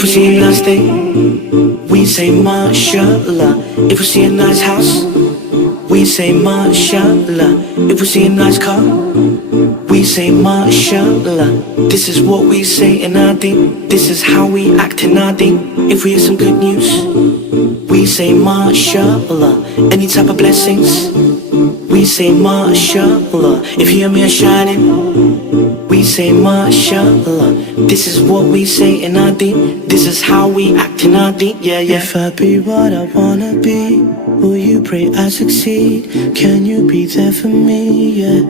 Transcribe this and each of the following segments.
If we see a nice day, we say mashallah. If we see a nice house, we say mashallah. If we see a nice car, we say mashallah. This is what we say in our deen. This is how we act in our deen. If we hear some good news, we say mashallah. Any type of blessings, we say mashallah. If you hear me shining, we say mashallah. This is what we say in our deen. This is how we act in our deen. Yeah, yeah. If I be what I wanna be, will you pray I succeed? Can you be there for me? Yeah.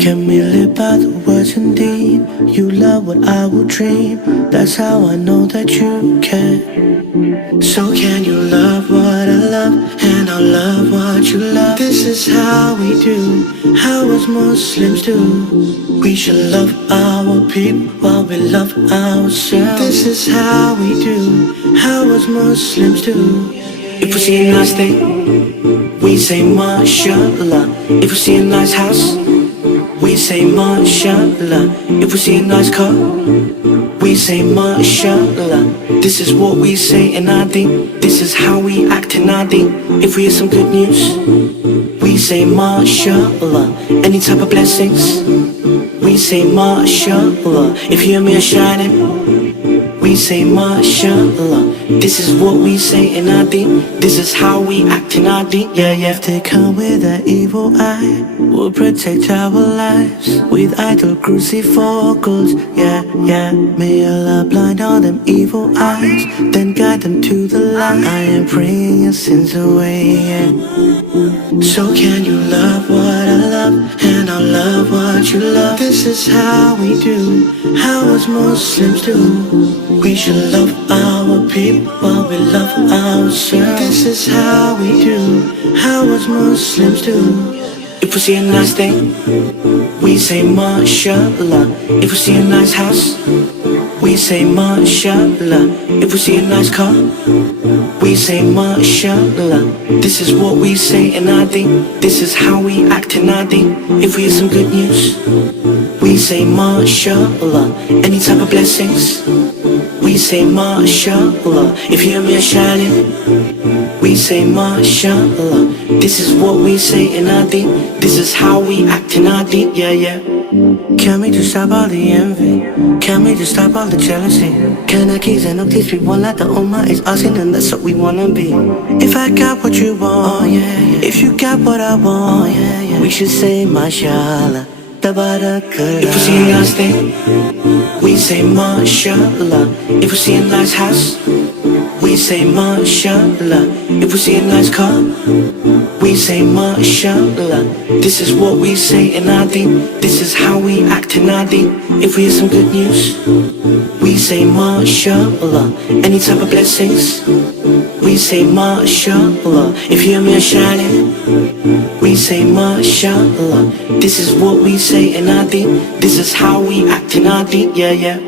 Can we live by the words indeed? You love what I will dream. That's how I know that you care. So can you love what I love, and I'll love what you love. This is how we do, how us Muslims do. We should love our people while we love ourselves. This is how we do, how us Muslims do. If we see a nice day, we say mashallah. If we see a nice house, we say mashallah. If we see a nice car, we say mashallah. This is what we say in our deen. This is how we act in our deen. If we hear some good news, we say mashallah. Any type of blessings, we say mashallah. If you hear me shining, we say mashallah. This is what we say in our deen. This is how we act in our deen. Yeah, yeah. If they come with an evil eye, we'll protect our lives with idol crucifocals. Yeah, yeah. May Allah blind all them evil eyes, then guide them to the light. I am praying your sins away, yeah. So can you love what I love, and I'll love what you love. This is how we do, how us Muslims do. We should love our people while we love ourselves. This is how we do, how us Muslims do. If we see a nice day, we say mashallah. If we see a nice house, we say mashallah. If we see a nice car, we say mashallah. This is what we say in our deen. This is how we act in our deen. If we hear some good news, we say mashallah. Any type of blessings, we say mashallah. If you hear me shining, we say mashallah. This is what we say in our deen. This is how we act in our deen. Yeah, yeah. Can we just stop all the envy? Can we just stop all the jealousy? Can I keys and these people like the Ummah is asking, and that's what we wanna be. If I got what you want, oh, yeah, yeah. If you got what I want, oh, yeah, yeah. We should say mashallah. If we see a nice day, we say mashallah. If we see a nice house, we say mashallah. If we see a nice car, we say mashallah. This is what we say in our deen. This is how we act in our deen. If we hear some good news, we say mashallah. Any type of blessings, we say mashallah. If you hear me shining, we say mashallah. This is what we say in our deen. This is how we act in our deen. Yeah, yeah.